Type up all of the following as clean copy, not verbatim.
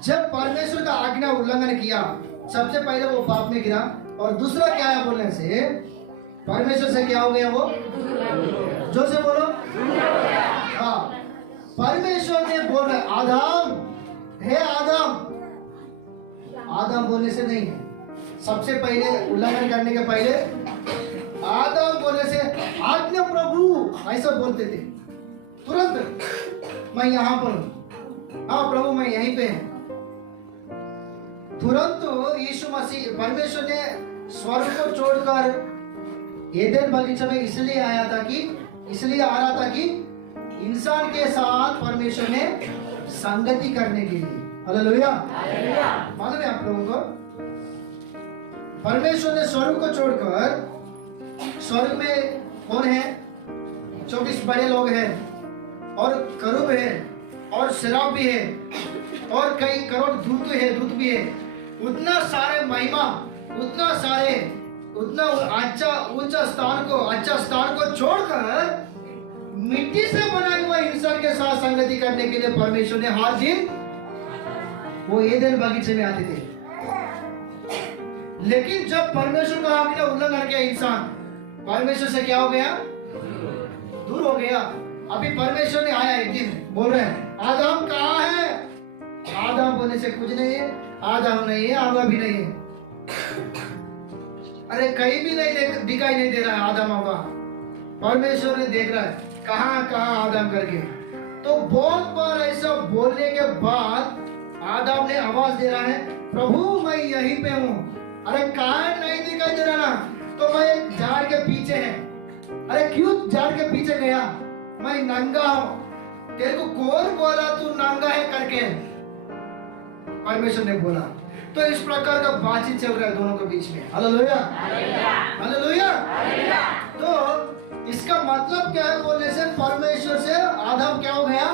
जब परमेश्वर का आज्ञा उल्लंघन किया, सबसे पहले वो पाप में गिरा, और दूसरा क्या है बोलने से परमेश्वर से क्या हो गया? वो जोर से बोलो। हाँ, परमेश्वर ने बोल रहा है आदम, हे आदम। आदम बोलने से नहीं है, सबसे पहले उल्लंघन करने के पहले आदम बोलने से आज्ञा प्रभु ऐसा बोलते थे तुरंत, मैं यहाँ पर हूँ, हाँ प्रभु मैं यहीं पे हूँ। तुरंत यीशु मसीह परमेश्वर ने स्वर्ग को छोड़कर एदेन बगीचे में इसलिए आ रहा था कि इंसान के साथ परमेश्वर ने संगति करने के लिए। हालेलुया। मालूम है आप लोगों को, परमेश्वर ने स्वर्ग को छोड़कर, स्वर्ग में कौन है? 24 बड़े लोग हैं, और करूब है, और शराब भी है, और कई करोड़ दूत भी है। उतना सारे महिमा, उतना अच्छा स्थान को छोड़कर मिट्टी से बनाए हुए इंसान के साथ संगति करने के लिए परमेश्वर ने हर दिन वो एदेन बगीचे में आते थे। लेकिन जब परमेश्वर का आज्ञा उल्लंघन किया इंसान, परमेश्वर से क्या हो गया? दूर हो गया। अभी परमेश्वर ने आया एक दिन, बोल रहे हैं आदम कहाँ है? आदम बोलने से कुछ नहीं है, आदम नहीं है, आवा भी नहीं है। अरे कहीं भी नहीं दिखाई नहीं दे रहा है आदम आवा। परमेश्वर ने देख रहा है कहाँ आदम करके। तो बहुत बार ऐसा बोलने के बाद आदम ने आवाज दे रहा है, प्रभु मैं यहीं पे हूँ। अरे कहाँ नहीं दिखाई दे रहा ना? तो मैं झाड़ के पीछे है। अरे क्यों झाड़ के पीछे गया? मैं नंगा हूँ। तेरे को कौन बोला तू नंगा है करके? परमेश्वर ने बोला। तो इस प्रकार का बातचीत चल रहा है दोनों के बीच में। Hallelujah, hallelujah. तो इसका मतलब क्या है बोलने से? परमेश्वर से आदम क्या हो गया?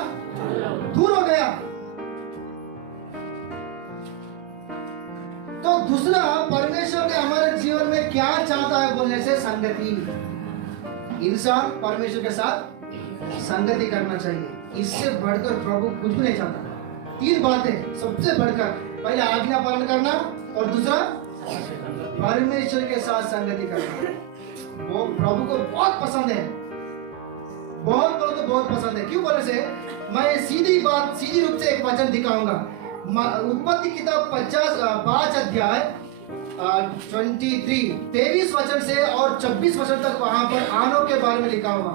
दूर हो गया। तो दूसरा, परमेश्वर ने हमारे जीवन में क्या चाहता है बोलने से? संगति। इंसान परमेश्वर के साथ संगति करना चाहिए। इससे बढ़कर प्रभु कुछ भी नहीं चाहता। 3 बातें सबसे बढ़कर, पहले आज्ञा पालन करना, और दूसरा परमेश्वर के साथ संगति करना। वो प्रभु को बहुत पसंद है, बहुत लोग तो बहुत पसंद है। क्यों बोले से? मैं सीधी रूप से एक वचन दिखाऊंगा। उत्पत्ति किताब 5 अध्याय 23 वचन से और 26 वचन तक वहां पर आनों के बारे में लिखा हुआ।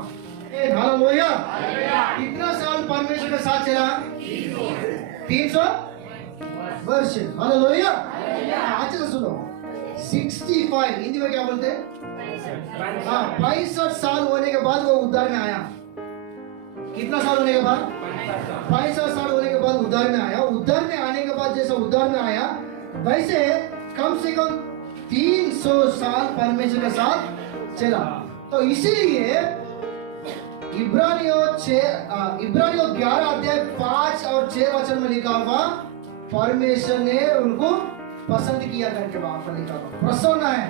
हालेलुया। कितना साल परमेश्वर के साथ चला? 300 वर्ष। हालेलुया। अच्छे से सुनो, 65 हिंदी में क्या बोलते हैं? 65 साल होने के बाद वो उद्धार में आया। कितना साल होने के बाद? 65 साल होने के बाद उद्धार में आया। उद्धार में आने के बाद जैसे उद्धार में आया, वैसे कम से कम 300 साल परमेश्वर के साथ चला। तो इसीलिए इब्रानियों 11 अध्याय 5 और 6 वचन में लिखा हुआ, परमेश्वर ने उनको पसंद किया करके वहां पर लिखा हुआ, प्रसन्न है।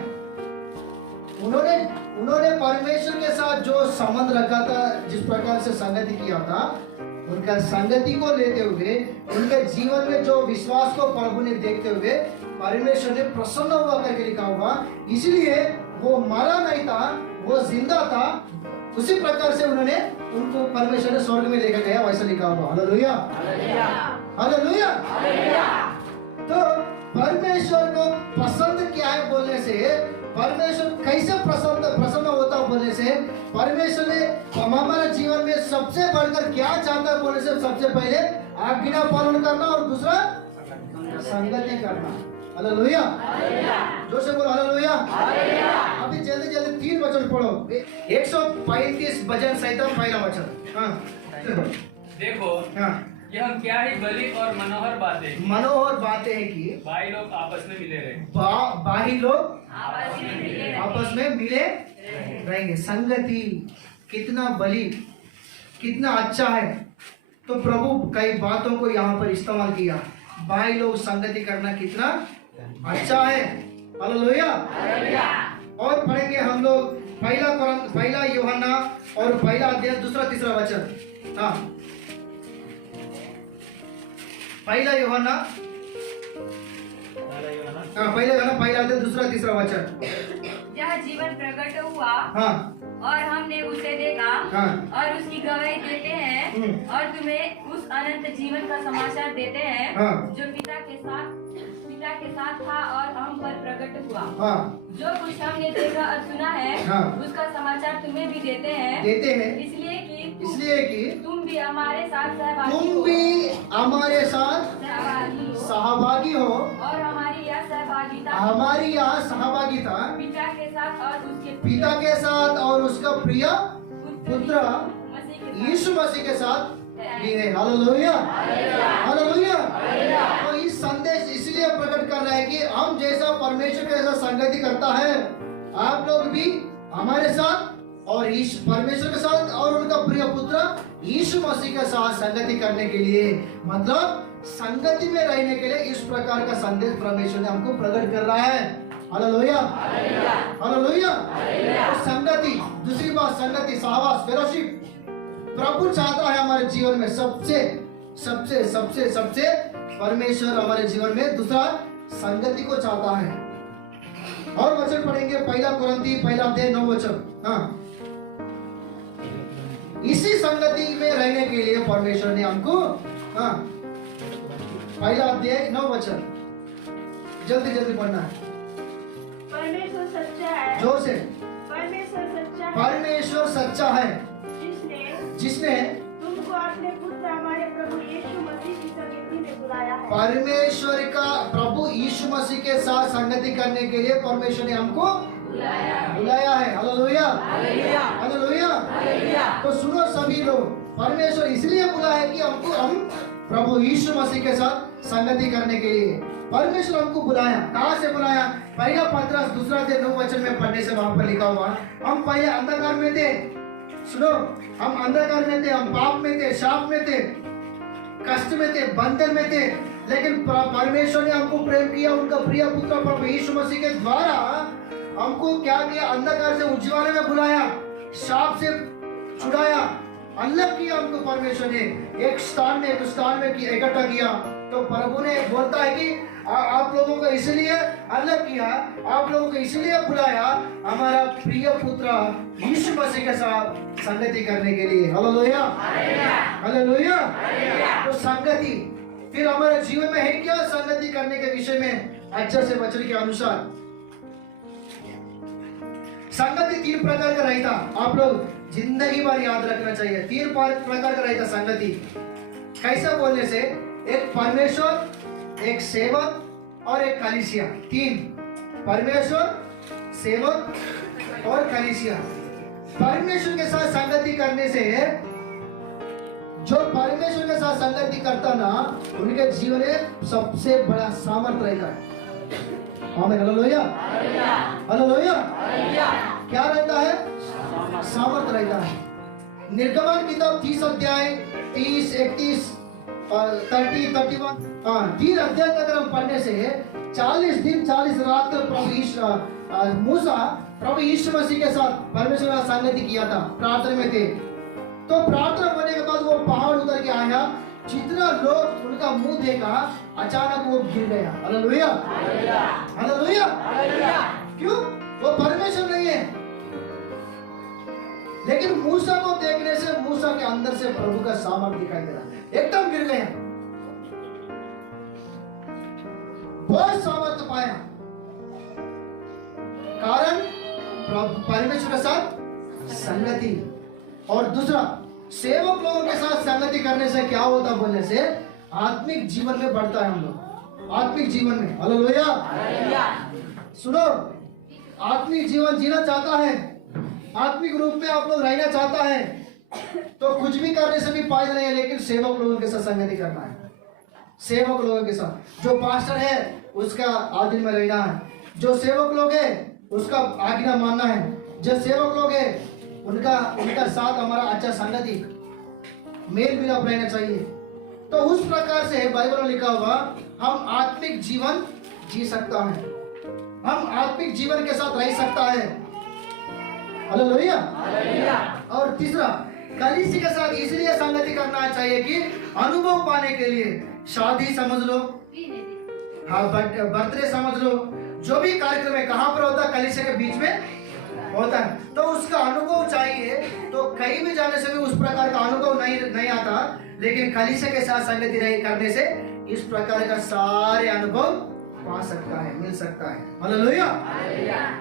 उन्होंने परमेश्वर के साथ जो संबंध रखा था, जिस प्रकार से संगति किया था, उनका संगति को लेते हुए उनके जीवन में जो विश्वास को प्रभु ने देखते हुए परमेश्वर ने प्रसन्न हुआ करके लिखा हुआ। इसलिए वो मरा नहीं था, वो जिंदा था। उसी प्रकार से उनको परमेश्वर ने स्वर्ग में लेकर गया, वैसा लिखा हुआ। Hallelujah, hallelujah. तो परमेश्वर को पसंद क्या है बोलने से, परमेश्वर कैसे प्रसन्न होता है बोलने से, परमेश्वर ने हमारे जीवन में सबसे बढ़कर क्या चाहता है बोलने से, सबसे पहले आज्ञा पालन करना और दूसरा संगति करना। हालेलुया, जोर से बोलो हालेलुया। अभी जल्दी 3 वचन पढ़ो। 135 भजन संहिता पहला वचन। हाँ देखो, हाँ, यह क्या ही भली और मनोहर बातें हैं कि भाई लोग आपस में मिले रहे। भाई लोग आपस में मिले रहेंगे। संगति कितना बली, कितना अच्छा है। तो प्रभु कई बातों को यहाँ पर इस्तेमाल किया। भाई लोग संगति करना कितना अच्छा है। हालेलुया। और पढ़ेंगे हम लोग पहला यूहन्ना और पहला अध्याय 2-3 वचन। हाँ, पहला यूहन्ना पहले गाना पहला अध्याय दूसरा तीसरा वचन। यह जीवन प्रकट हुआ हाँ और हमने उसे देखा हाँ और उसकी गवाही देते हैं और तुम्हें उस अनंत जीवन का समाचार देते हैं हाँ। जो पिता के साथ था और हम पर प्रकट हुआ। हाँ जो कुछ हमने देखा और सुना है हाँ। उसका समाचार तुम्हें भी देते हैं इसलिए कि तुम भी हमारे साथ सहभागी हो और हमारी यह सहभागिता पिता के साथ और उसके प्रिय पुत्र यीशु मसीह के साथ भी है। Hallelujah hallelujah. तो इस संदेश इसलिए प्रकट कर रहा है कि हम जैसा परमेश्वर के साथ संगति करता है, आप लोग भी हमारे साथ और परमेश्वर के साथ और उनका प्रिय पुत्र यीशु मसीह के साथ संगति करने के लिए, मतलब संगति में रहने के लिए इस प्रकार का संदेश परमेश्वर ने हमको प्रकट कर रहा है। Hallelujah hallelujah. तो संगति, दूसरी बात संगति, सहवास, फेलोशिप प्रभु चाहता है हमारे जीवन में सबसे सबसे सबसे सबसे परमेश्वर हमारे जीवन में दूसरा संगति को चाहता है। और वचन पढ़ेंगे पहला कुरिन्थी पहला अध्याय 9 वचन। हाँ, इसी संगति में रहने के लिए परमेश्वर ने हमको, हाँ, पहला अध्याय 9 वचन जल्दी जल्दी पढ़ना है। परमेश्वर सच्चा है। जोर से। परमेश्वर सच्चा है जिसने तुमको अपने पुत्र हमारे प्रभु यीशु मसीह की संगति में बुलाया है। परमेश्वर का प्रभु यीशु मसीह के साथ संगति करने के लिए परमेश्वर ने हमको बुलाया है। Hallelujah hallelujah. तो सुनो सभी लोग, परमेश्वर इसलिए बुलाया है कि हम प्रभु यीशु मसीह के साथ संगति करने के लिए परमेश्वर हमको बुलाया। कहाँ से बुलाया? पहला पत्रस दूसरा अध्याय 9 वचन में पढ़ने से वहां पर लिखा हुआ, हम पहले अंधकार में थे। सुनो, हम अंधकार में थे, हम पाप में थे, शाप में थे, कष्ट में थे, बंधन में थे, लेकिन परमेश्वर ने हमको प्रेम किया, उनका प्रिय पुत्र प्रभु यीशु मसीह के द्वारा हमको क्या किया? अंधकार से उज्ज्वल में बुलाया, शाप से छुड़ाया, अलग किया हमको परमेश्वर ने, एक स्थान में इकट्ठा किया। तो प्रभु ने बोलता है कि आप लोगों को इसलिए अलग किया, आप लोगों को इसलिए बुलाया हमारा प्रिय पुत्र यीशु मसीह के साथ संगति करने के लिए। Hallelujah hallelujah. तो संगति फिर हमारे जीवन में है क्या? संगति करने के विषय में अच्छे से वचन के अनुसार संगति 3 प्रकार का रहता। आप लोग जिंदगी भर याद रखना चाहिए, 3 प्रकार का रहता संगति। कैसा बोलने से? एक परमेश्वर, एक सेवक और एक कलीसिया। 3, परमेश्वर, सेवक और कलीसिया। परमेश्वर के साथ संगति करने से, जो परमेश्वर के साथ संगति करता ना, उनके जीवन में सबसे बड़ा सामर्थ रहता है। आमीन। Hallelujah hallelujah. क्या रहता है? सामर्थ रहता है। निर्गमन किताब 30 अध्याय 30, 31 और 30, 31, 3 अध्याय तक हम पढ़ने से 40 दिन 40 रात मूसा प्रभु यीशु मसीह के साथ परमेश्वर का संगति किया था, प्रार्थना में थे। तो प्रार्थना होने के बाद वो पहाड़ उतर के आया, जितना लोग उनका मुंह देखा, अचानक वो गिर गया। Hallelujah hallelujah. क्यों? वो परमेश्वर नहीं है, लेकिन मूसा को देखने से मूसा के अंदर से प्रभु का सामर्थ दिखाई दे रहा, एकदम गिर गया, बहुत सामर्थ पाया। कारण परमेश्वर के साथ संगति। और दूसरा, सेवक लोगों के साथ संगति करने से क्या होता बोलने से, आत्मिक जीवन में बढ़ता है हम लोग, आत्मिक जीवन में। हालेलुया। सुनो, आत्मिक जीवन जीना चाहता है, आत्मिक रूप में आप लोग रहना चाहता है, तो कुछ भी करने से भी फायदा नहीं है, लेकिन सेवक लोगों के साथ संगति करना है। सेवक लोगों के साथ, जो पास्टर है उसका आधीन में रहना है, जो सेवक लोग है उसका आज्ञा मानना है, जो सेवक लोग है उनका साथ हमारा अच्छा संगति, मेल मिलाप रहना चाहिए। तो उस प्रकार से बाइबल में लिखा हुआ, हम आत्मिक जीवन जी सकता है, हम आत्मिक जीवन के साथ रह सकता है। हालेलुया। और तीसरा, कलीसिया के साथ इसलिए संगति करना चाहिए कि अनुभव पाने के लिए। शादी समझ लो, हाँ बर्थडे समझ लो, जो भी कार्यक्रम है कहाँ पर होता है? कलीसिया के बीच में होता है। तो उसका अनुभव चाहिए, तो कहीं भी जाने से भी उस प्रकार का अनुभव नहीं आता, लेकिन कलीसिया के साथ संगति करने से इस प्रकार का सारे अनुभव पा सकता है, मिल सकता है। हालेलुया।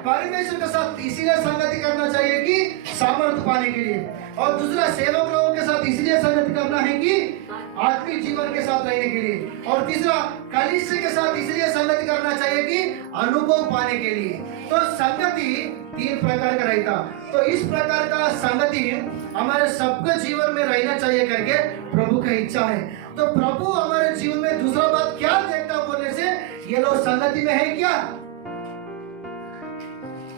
परमेश्वर के साथ इसीलिए संगति करना चाहिए कि सामर्थ्य पाने के लिए, और दूसरा सेवक लोगों के साथ इसलिए संगति करना है कि आत्मिक जीवन के साथ रहने के लिए, और तीसरा कलीसिया के साथ इसलिए संगति करना चाहिए कि अनुभव पाने के लिए। तो संगति 3 प्रकार का रहता, तो इस प्रकार का संगति हमारे सबके जीवन में रहना चाहिए करके प्रभु की इच्छा है। तो प्रभु हमारे जीवन में दूसरा बात क्या देखता बोलने से, ये लोग संगति में है क्या?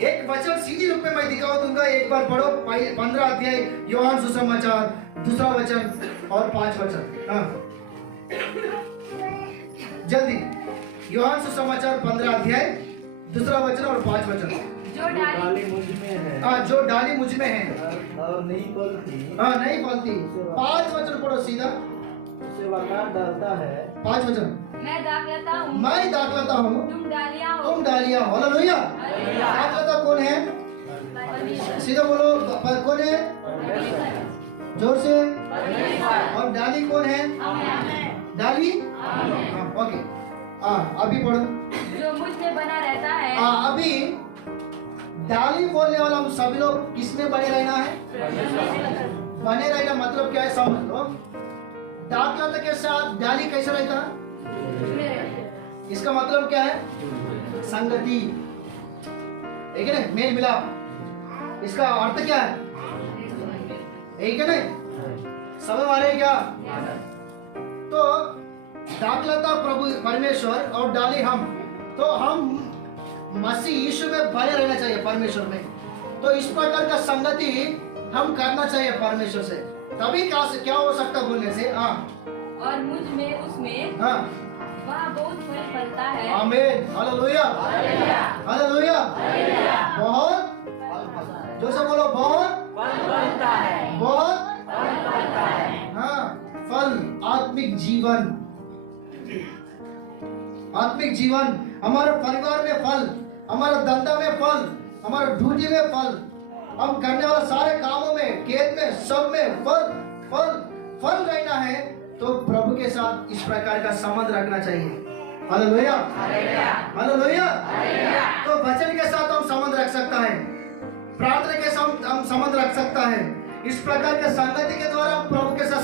एक वचन सीधी रूप में मैं दिखाऊं दूंगा, एक बार पढ़ो 15 अध्याय यूहन्ना सुसमाचार, दूसरा वचन और 5 वचन। हाँ जल्दी, यूहन्ना सुसमाचार 15 अध्याय दूसरा वचन और 5 वचन। जो डाली मुझ में है, हाँ जो डाली मुझ में है और नहीं फलती, हाँ नहीं फलती। 5 वचन पढ़ो सीधा, उसे वकार डालता है। 5 वचन। मैं दाखलता हूँ, मैं दाखलता हूँ, तुम डालियाँ हो। तुम डालियाँ हो। हालेलुया। दाखलता कौन है? सीधा बोलो, कौन है? जोर से। और डाली कौन है? डाली। ओके, अभी पढ़ो। जो मुझ में बना रहता है। अभी डाली बोलने वाला हम सभी लोग किसमें बने रहना है? बने रहना मतलब क्या है समझ लो। दाखलता के साथ डाली कैसा रहता है? इसका मतलब क्या है? संगति, एक है ना, मेल मिलाप। इसका अर्थ क्या है? एक है ना, समझ आ रहे हैं क्या? तो दाखलता प्रभु परमेश्वर और डाली हम, तो हम मसीह यीशु में बने रहना चाहिए परमेश्वर में। तो इस प्रकार का संगति हम करना चाहिए परमेश्वर से, तभी क्या हो सकता बोलने से। हाँ, और मुझ में उसमें हाँ वह बहुत फल फलता है। आमीन। हालेलुया। हालेलुया। बहुत जो से बोलो, बहुत फलता है, बहुत फलता है। हाँ, फल, आत्मिक जीवन, आत्मिक जीवन, हमारे परिवार में फल, हमारे धंधा में फल, हमारे ड्यूटी में फल, हम करने वाले सारे कामों में, खेत में, सब में फल फल फल रहना है। तो प्रभु के साथ इस प्रकार का संबंध रखना चाहिए। हालेलुया। हालेलुया। तो वचन के साथ हम संबंध रख सकता है, प्रार्थना के साथ हम संबंध रख सकता है। इस प्रकार के संगति के द्वारा हम प्रभु के साथ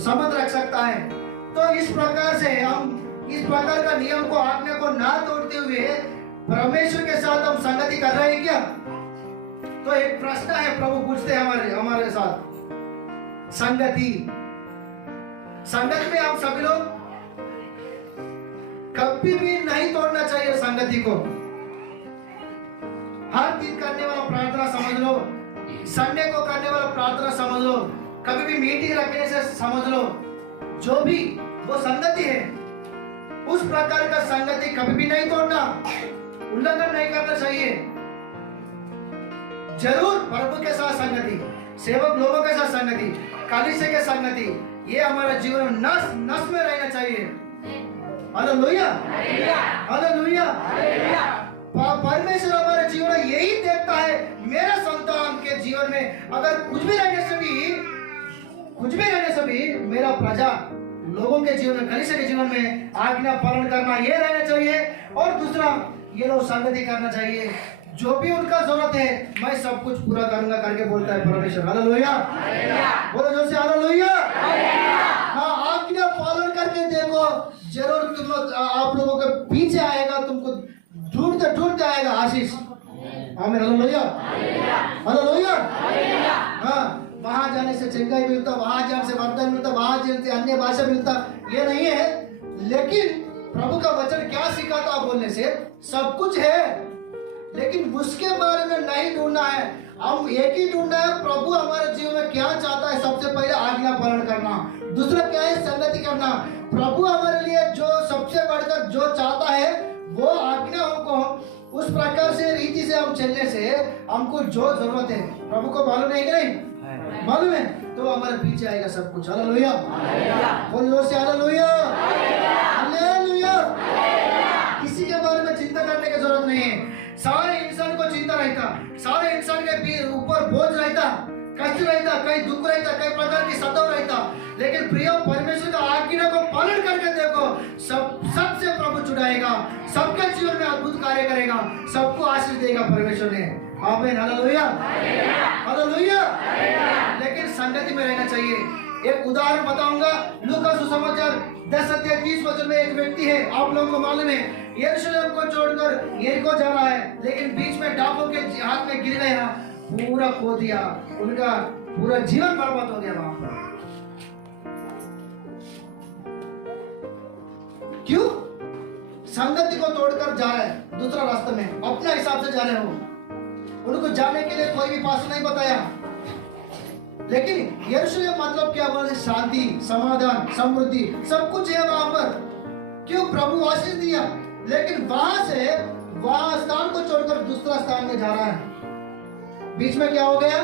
संबंध रख सकता है। तो इस प्रकार से हम इस प्रकार का नियम को, आज्ञा को ना तोड़ते हुए परमेश्वर के साथ हम संगति कर रहे हैं क्या? तो एक प्रश्न है प्रभु पूछते हैं हमारे साथ, संगति में हम सभी लोग कभी भी नहीं तोड़ना चाहिए संगति को। हर दिन करने वाला प्रार्थना समझ लो, संडे को करने वाला प्रार्थना समझ लो, कभी भी मीटिंग रखने से समझ लो, जो भी वो संगति है, उस प्रकार का संगति कभी भी नहीं तोड़ना, उल्लंघन नहीं करना चाहिए। जरूर प्रभु के साथ संगति, सेवक लोगों के साथ संगति, कलीसिया के संगति, ये हमारे जीवन में नस में रहना चाहिए। हालेलुया। हालेलुया। परमेश्वर हमारे जीवन में यही देखता है, मेरे संतान के जीवन में अगर कुछ भी रहने से भी मेरा प्रजा, लोगों के जीवन में, कलीसिया के जीवन में आज्ञा पालन करना ये रहना चाहिए। और दूसरा, ये लोग संगति करना चाहिए, जो भी उनका जरूरत है मैं सब कुछ पूरा करूंगा करके बोलता है परमेश्वर। हालेलुया। बोलो जोर से हालेलुया। हाँ, आज्ञा पालन करके देखो, जरूर तुम लोग, आप लोगों के पीछे आएगा, तुमको ढूंढते आएगा आशीष। आमीन। हालेलुया। हालेलुया। हाँ, वहां जाने से चंगाई मिलता, वहां जाने से वरदान मिलता, वहां जाने से अन्य भाषा मिलता, ये नहीं है। लेकिन प्रभु का वचन क्या सिखाता बोलने से, सब कुछ है, लेकिन उसके बारे में नहीं ढूंढना है। हम एक ही ढूंढना है, प्रभु हमारे जीवन में क्या चाहता है। सबसे पहले आज्ञा पालन करना, दूसरा क्या है, संगति करना। प्रभु हमारे लिए जो सबसे बढ़कर जो चाहता है वो आज्ञाओं को उस प्रकार से, रीति से हम चलने से हमको जो जरूरत है, प्रभु को मालूम है कि नहीं? मालूम है, तो हमारे पीछे आएगा सब कुछ। हालेलुया। बोलो जोर से हालेलुया। हालेलुया। नहीं है। सारे इंसान को चिंता रहता, सारे इंसान के ऊपर बोझ रहता, कष्ट रहता, कहीं दुख रहता, कई प्रकार की सताव रहता, लेकिन प्रिय परमेश्वर का आज्ञा को पालन करके देखो, सबसे प्रभु छुड़ाएगा, सबके जीवन में अद्भुत कार्य करेगा, सबको आशीष देगा परमेश्वर ने। आमीन, हालेलुया, हालेलुया। लेकिन संगति में रहना चाहिए। एक उदाहरण बताऊंगा, लूका सुसमाचार 10:30 में एक व्यक्ति है, आप लोगों को मालूम है, यरूशलेम को छोड़कर यरीको जा रहा है, लेकिन बीच में डाकुओं के हाथ में गिर गया, पूरा खो दिया, उनका पूरा जीवन बर्बाद हो गया वहां पर। क्यों? संगति को तोड़कर जा रहे हैं दूसरा रास्ते में, अपना हिसाब से जा रहे हो। उनको जाने के लिए कोई भी पास नहीं बताया, लेकिन यरूशलेम मतलब क्या बोले? शांति, समाधान, समृद्धि, सब कुछ है वहां पर। क्यों? प्रभु आशीष दिया, लेकिन वहां स्थान को छोड़कर दूसरा स्थान में जा रहा है। बीच में क्या हो गया?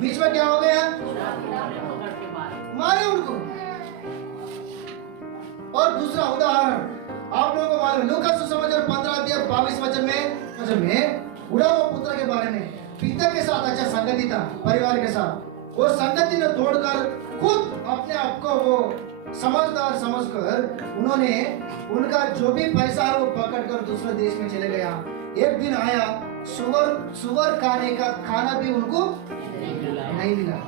बीच में क्या हो गया? मारे उनको। और दूसरा उदाहरण आप लोगों को मालूम है, लूका सुसमाचार 15:22 में उड़ा हुआ पुत्र के बारे में, पिता के साथ अच्छा संगति था, परिवार के साथ, वो संगति ने तोड़कर खुद अपने आप को वो समझदार समझकर उन्होंने उनका जो भी पैसा है वो पकड़कर दूसरे देश में चले गया। एक दिन आया, सुअर खाने का खाना भी उनको नहीं मिला,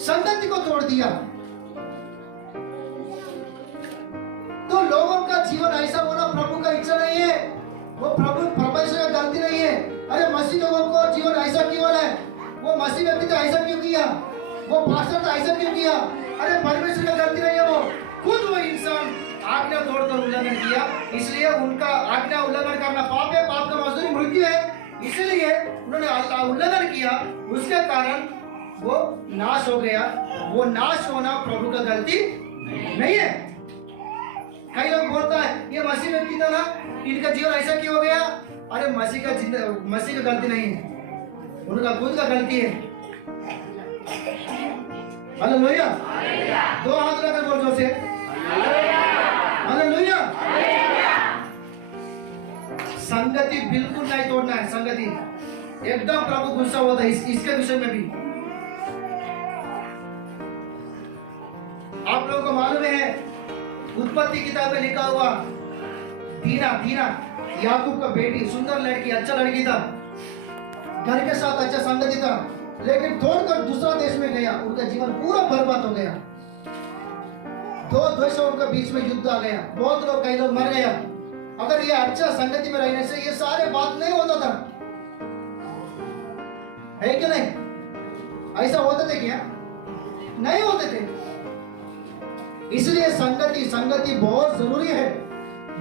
संगति को तोड़ दिया। तो लोगों का जीवन ऐसा होना प्रभु का इच्छा नहीं है, वो प्रभु परमेश्वर का गलती नहीं है। अरे मसीह लोगों को जीवन ऐसा क्यों है? वो मसीह व्यक्ति तो ऐसा क्यों किया? वो पास्टर तो ऐसा क्यों किया? अरे परमेश्वर का गलती नहीं है, वो खुद वो इंसान आज्ञा तोड़कर उल्लंघन किया, इसलिए उनका आज्ञा उल्लंघन करना पाप है, पाप का मजदूरी मृत्यु है, इसलिए उन्होंने उल्लंघन किया, उसके कारण वो नाश हो गया। वो नाश होना प्रभु का गलती नहीं है। कई लोग बोलता है ये मसीह व्यक्ति था ना, इनका जीवन ऐसा क्यों हो गया? अरे मसीह का गलती नहीं है, उनका खुद का गलती है। हालेलुया, दो हाथ लगाकर बोल जोर से हालेलुया। संगति बिल्कुल नहीं तोड़ना है, संगति एकदम प्रभु गुस्सा होता है इसके विषय में भी। आप लोगों को मालूम है, उत्पत्ति किताब में लिखा हुआ, दीना याकूब का बेटी, सुंदर लड़की, अच्छा लड़की था, घर के साथ अच्छा संगति था, लेकिन तोड़कर दूसरा देश में गया, उनका जीवन पूरा बर्बाद हो गया। दो देशों के बीच में युद्ध आ गया, बहुत लोग, कई लोग मर गया। अगर ये अच्छा संगति में रहने से ये सारे बात नहीं होता था, है कि नहीं? ऐसा होते थे क्या? नहीं होते थे। इसलिए संगति बहुत जरूरी है,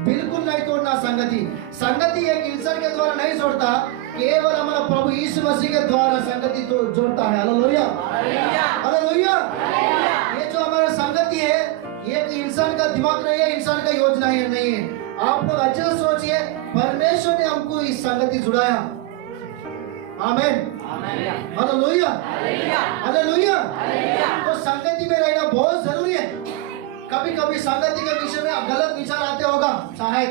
बिल्कुल नहीं तोड़ना संगति एक इंसान के द्वारा नहीं जोड़ता, केवल हमारा प्रभु यीशु मसीह के द्वारा संगति जोड़ता है। Hallelujah, hallelujah. ये जो हमारा संगति है, ये इंसान का दिमाग नहीं है, इंसान का योजना नहीं है। आप लोग अच्छे से सोचिए, परमेश्वर ने हमको इस संगति जुड़ाया। आमीन, हालेलुया, हालेलुया। तो संगति में रहना बहुत जरूरी है। कभी कभी संगति के विषय में गलत विचार आते होगा शायद,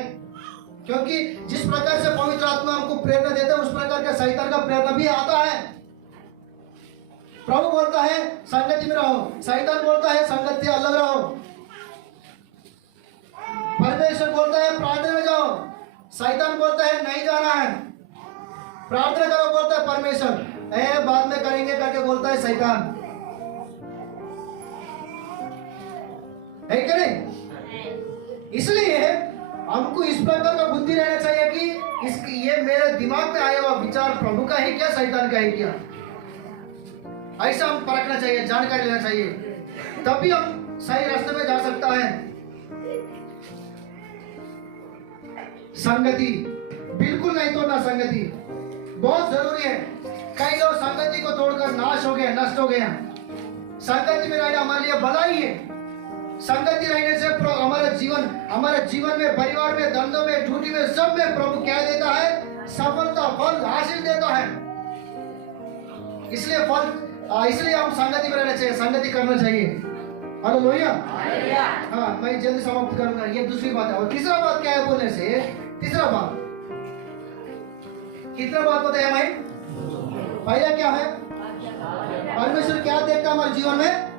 क्योंकि जिस प्रकार से पवित्र आत्मा हमको प्रेरणा देता है, उस प्रकार का शैतान का प्रेरणा भी आता है। प्रभु बोलता है संगति में रहो, शैतान बोलता है संगति से अलग रहो। परमेश्वर बोलता है प्रार्थना में जाओ, शैतान बोलता है नहीं जाना है। प्रार्थना करो बोलता है परमेश्वर, बाद में करेंगे करके बोलता है शैतान, है कि नहीं? इसलिए हमको इस प्रकार का बुद्धि रहना चाहिए कि ये मेरे दिमाग में आया हुआ विचार प्रभु का है क्या, शैतान का है क्या, ऐसा हम परखना चाहिए, जानकारी लेना चाहिए, तभी हम सही रास्ते में जा सकता है। संगति बिल्कुल नहीं तोड़ना, संगति बहुत जरूरी है। कई लोग संगति को तोड़कर नाश हो गए, नष्ट हो गए। संगति में रहना हमारे लिए भलाई है। संगति रहने से हमारे जीवन में, परिवार में, धंधों में, ड्यूटी में, सब में प्रभु क्या देता है? सफलता, फल, आशीष देता है। इसलिए हम संगति में रहना चाहिए, संगति करना चाहिए। हालेलुया। हाँ, मैं जल्दी समाप्त करूंगा। ये दूसरी बात है। और तीसरा बात क्या है बोलने से, तीसरा बात, कितना बात बताया भाई? पहला क्या है? परमेश्वर क्या देखता है हमारे जीवन में?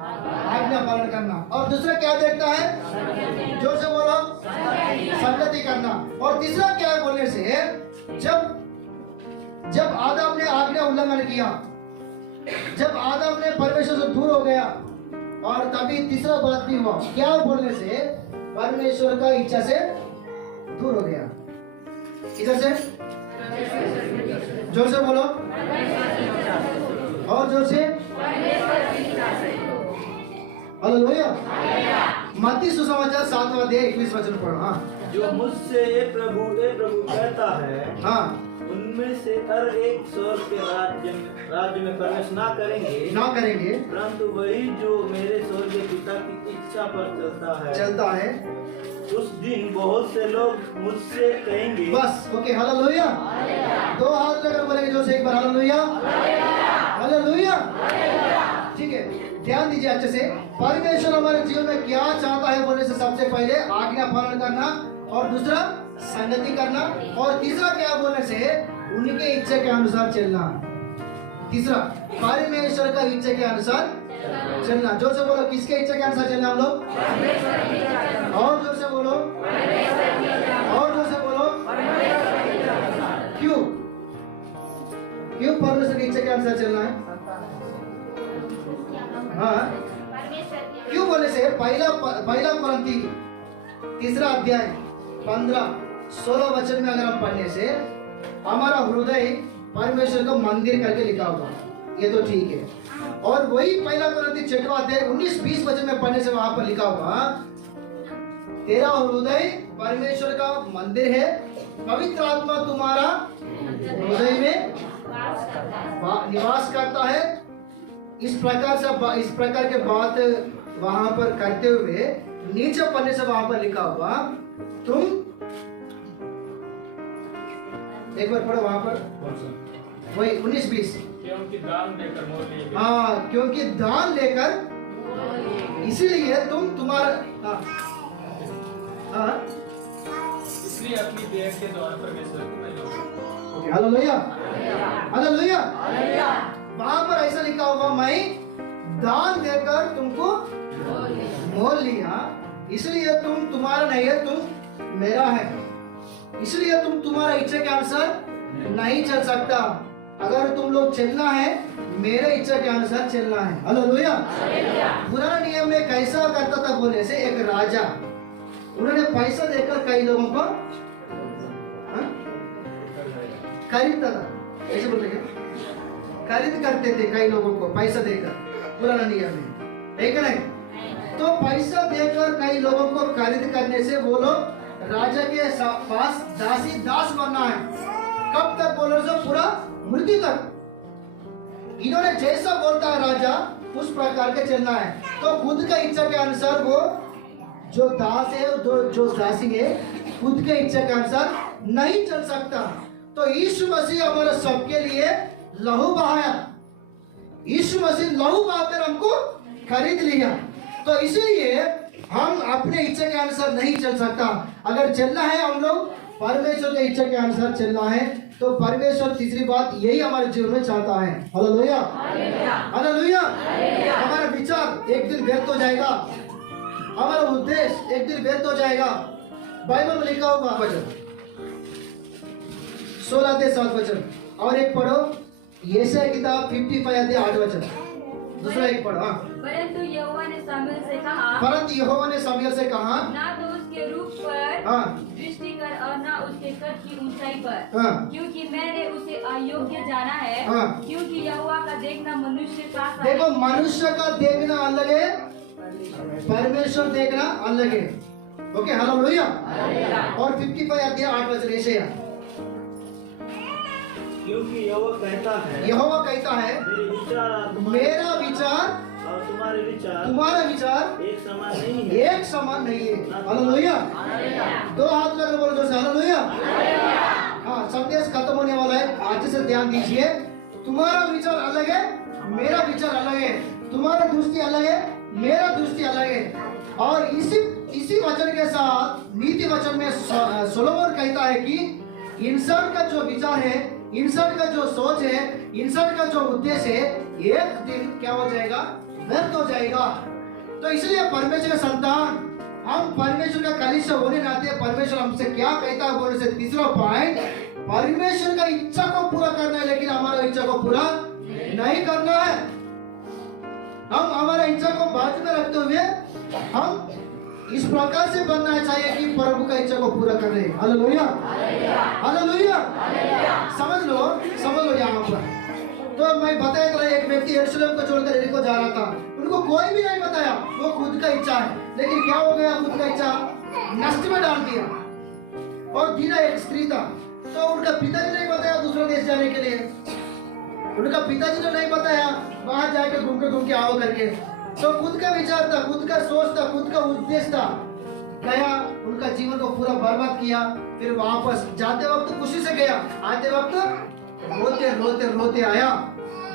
आज्ञा पालन करना। और दूसरा क्या देखता है? जोर से बोलो, संगति करना। और तीसरा क्या है बोलने से, जब आदम ने आज्ञा उल्लंघन किया, जब आदम ने परमेश्वर से दूर हो गया, और तभी तीसरा बात भी हुआ, क्या बोलने से? परमेश्वर का इच्छा से दूर हो गया। किधर से? जोर से बोलो, और जोर से। हालेलुया। मत्ती सुसमाचार 7वां अध्याय 21 वचन पढ़ो। हाँ, जो मुझसे ए प्रभु कहता है, हाँ, उनमें से हर एक स्वर्ग के राज्य में प्रवेश ना करेंगे, परंतु वही जो मेरे स्वर्गीय पिता की इच्छा पर चलता है। उस दिन बहुत से लोग मुझसे कहेंगे। बस, ओके, हालेलुया। दो हाथ लेकर बोलेंगे जो से एक बार, हालेलुया, हालेलुया। ठीक है, ध्यान दीजिए अच्छे से। परमेश्वर हमारे जीवन में क्या चाहता है बोलने से, सबसे पहले आज्ञा पालन करना, और दूसरा संगति करना, और तीसरा क्या बोलने से, उनके इच्छा के अनुसार चलना। तीसरा, परमेश्वर का इच्छा के अनुसार चलना। जोर से बोलो, किसके इच्छा के अनुसार चलना हम लोग? और जोर से बोलो, और जोर से बोलो। क्यों परमेश्वर की इच्छा के अनुसार चलना है? हाँ, क्यों बोले से, पहला कुरिन्थी 3 अध्याय 15-16 वचन में अगर हम पढ़ने से, हमारा हृदय परमेश्वर को मंदिर करके लिखा होगा, ये तो ठीक है। और वही पहला कुरिन्थी 6वां अध्याय 19-20 वचन में पढ़ने से वहां पर लिखा होगा, तेरा हृदय परमेश्वर का मंदिर है, पवित्र आत्मा तुम्हारा हृदय में निवास करता है। इस प्रकार के बात वहां पर करते हुए नीचे पढ़ने से वहां पर लिखा होगा, तुम एक बार पढ़ो वहां पर, वही 19-20। क्योंकि दान लेकर मोल लिए। हाँ, क्योंकि दान लेकर, इसीलिए तुम्हारा, हाँ, इसलिए अपनी देह के द्वारा परमेश्वर को मिलो। Hallelujah, hallelujah. वहां पर ऐसा लिखा होगा, मैं दान देकर तुमको मोल लिया, इसलिए तुम तुम्हारा नहीं है, तुम मेरा है। इसलिए तुम तुम्हारा इच्छा के अनुसार नहीं चल सकता। अगर तुम लोग चलना है, मेरे इच्छा के अनुसार चलना है। हालेलुया। पुराने नियम में कैसा करता था बोलने से, एक राजा, उन्होंने पैसा देकर कई लोगों को खरीदता था, ऐसे बोलेंगे, खरीद करते थे कई लोगों को पैसा देकर, पुराना नियम में, ठीक है नहीं? तो पैसा देकर कई लोगों को खरीद करने से वो लोग राजा के पास दास बनना है। कब तक बोलो? सो पूरा मृत्यु तक। इन्होंने जैसा बोलता है राजा, उस प्रकार के चलना है। तो खुद का इच्छा के अनुसार वो जो दास है, जो दासी है, खुद के इच्छा के अनुसार नहीं चल सकता। तो यीशु मसीह हमारे सबके लिए लहू बहाया। यीशु मसीह लहू बहाकर हमको खरीद लिया। तो इसीलिए हम अपने इच्छा के अनुसार नहीं चल सकता। अगर चलना है हम लोग परमेश्वर के इच्छा के अनुसार चलना है, तो परमेश्वर तीसरी बात यही हमारे जीवन में चाहता है। Hallelujah, hallelujah. हमारा विचार एक दिन व्यर्थ हो जाएगा, हमारा उद्देश्य एक दिन व्यर्थ हो जाएगा। बाइबल में लिखा होगा वचन 16-7 वचन, और एक पढ़ो यशायाह किताब 55 अध्याय 8 वचन। दूसरा एक पढ़ो। परंतु यहोवा ने शमूएल से कहा, ना तो उसके रूप पर दृष्टि कर और ना उसके कद की ऊंचाई पर, क्योंकि मैंने उसे अयोग्य जाना है। क्योंकि यहोवा का देखना मनुष्य का, देखो मनुष्य का देखना अलग है, परमेश्वर देखना अलग है। Okay, hallelujah. और 55 अध्याय 8 वचन यशायाह, क्योंकि यहोवा कहता है, मेरा विचार और तुम्हारा विचार एक समान नहीं है। हालेलुया। दो हाथ लगा बोलो जोर से, हालेलुया। हाँ, संदेश खत्म होने वाला है, अच्छे से ध्यान दीजिए। तुम्हारा विचार अलग है, मेरा विचार अलग है। तुम्हारा दृष्टि अलग है, मेरा दृष्टि अलग है। और इसी वचन के साथ नीति वचन में सोलोमन कहता है कि इंसान का जो विचार है, इंसान का जो सोच है, इंसान का जो उद्देश्य है, एक दिन क्या हो जाएगा? व्यर्थ हो जाएगा। तो इसलिए परमेश्वर का संतान, हम परमेश्वर का कलीसिया होने नाते परमेश्वर हमसे क्या कहता है बोलने से तीसरा पॉइंट, परमेश्वर का इच्छा को पूरा करना है, लेकिन हमारा इच्छा को पूरा नहीं करना है। हम हमारा इच्छा को बात में रखते हुए हम इस प्रकार से बनना चाहिए कि प्रभु का इच्छा को पूरा कर रहे हैं। Hallelujah, hallelujah. समझ लो यहाँ पर। तो मैं बताया था एक व्यक्ति यरूशलेम को छोड़कर यरीको जा रहा था, उनको कोई भी नहीं बताया, वो खुद का इच्छा है, लेकिन क्या हो गया? खुद का इच्छा नष्ट में डाल दिया। और दीना एक स्त्री था, तो उनका पिताजी ने बताया दूसरे देश जाने के लिए, उनका पिताजी ने नहीं बताया वहां जाकर घूम के आओ करके। तो खुद का विचार था, खुद का सोच था, खुद का उद्देश्य था, गया, उनका जीवन को पूरा बर्बाद किया। फिर वापस जाते वक्त खुशी से गया, आते वक्त रोते आया।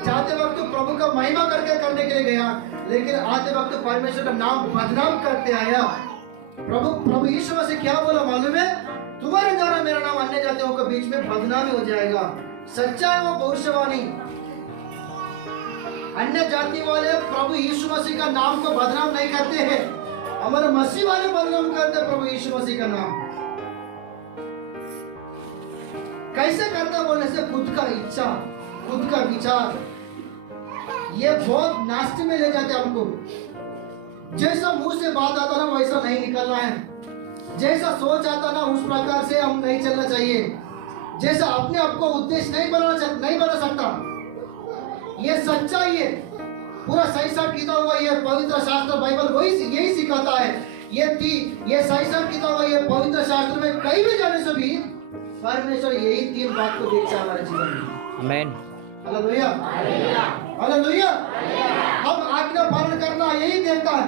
जाते वक्त प्रभु का महिमा करने के लिए गया, लेकिन आते वक्त परमेश्वर का नाम बदनाम करते आया। प्रभु यीशु मसीह क्या बोला मालूम है? तुम्हारे द्वारा मेरा नाम अन्य जातियों के बीच में बदनामी हो जाएगा। सच्चा है वो भविष्यवाणी। अन्य जाति वाले प्रभु यीशु मसीह का नाम को बदनाम नहीं करते हैं, हमारे मसीह वाले बदनाम करते प्रभु यीशु मसीह का नाम। कैसे करता बोलने से खुद का इच्छा, खुद का विचार, ये बहुत नास्ती में ले जाते हमको। जैसा मुंह से बात आता ना वैसा नहीं निकलना है, जैसा सोच आता ना उस प्रकार से हम नहीं चलना चाहिए, जैसा अपने आप को उद्देश्य नहीं बना सकता। ये सच्चाई है, पूरा सही साथ किया हुआ ये पवित्र शास्त्र बाइबल वही यही सिखाता है। ये सही साथ किया हुआ ये पवित्र शास्त्र में कहीं भी जाने से भी परमेश्वर यही तीन बात को देखता है हमारे जीवन में। आमीन, हालेलुया, हालेलुया। हम आज्ञा पालन करना यही देखता है,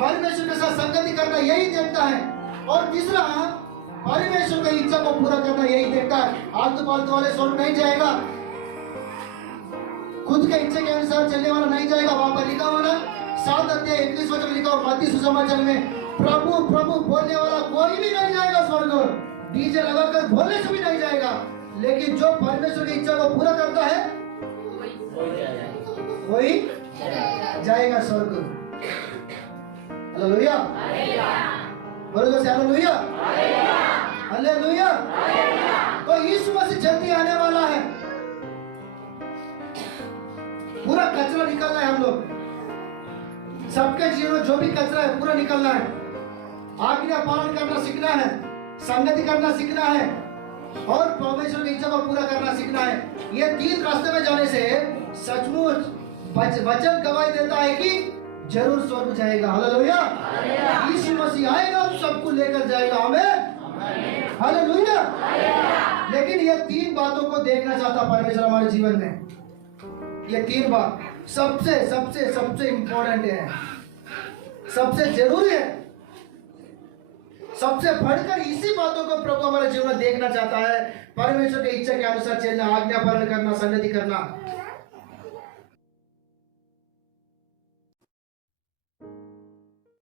परमेश्वर के साथ संगति करना यही देखता है, और तीसरा परमेश्वर की इच्छा को पूरा करना यही देखता है। आलतू फालतू वाले स्वर्ग नहीं जाएगा, खुद के इच्छा के अनुसार चलने वाला नहीं जाएगा। वहां पर लिखा हुआ ना 7 अध्याय 21 वचन लिखा हुआ मत्ती सुसमाचार में, प्रभु प्रभु बोलने वाला कोई भी नहीं जाएगा स्वर्ग, डीजे लगाकर बोलने से भी नहीं जाएगा, लेकिन जो परमेश्वर की इच्छा को पूरा करता है वही जाएगा स्वर्ग। हालेलुया, बोलो तो हालेलुया, हालेलुया। तो यीशु मसीह जल्दी आने वाला है, पूरा कचरा निकलना है। हम लोग सबके जीवन में जो भी कचरा है पूरा निकलना है। आज्ञा पालन करना सीखना है, संगति करना सीखना है, और परमेश्वर की इच्छा को पूरा करना सीखना है। ये तीन रास्ते में जाने से सचमुच वचन गवाही देता है कि जरूर स्वर्ग जाएगा। हालेलुया, यीशु मसीह आएगा, सबको लेकर जाएगा। आमीन, हालेलुया। लेकिन ये तीन बातों को देखना चाहता परमेश्वर हमारे जीवन में। ये तीन बात सबसे सबसे सबसे इंपॉर्टेंट है, सबसे जरूरी है, सबसे बढ़कर इसी बातों को प्रभु हमारे जीवन में देखना चाहता है। परमेश्वर की इच्छा के अनुसार चलना, आज्ञा पालन करना, संगति करना।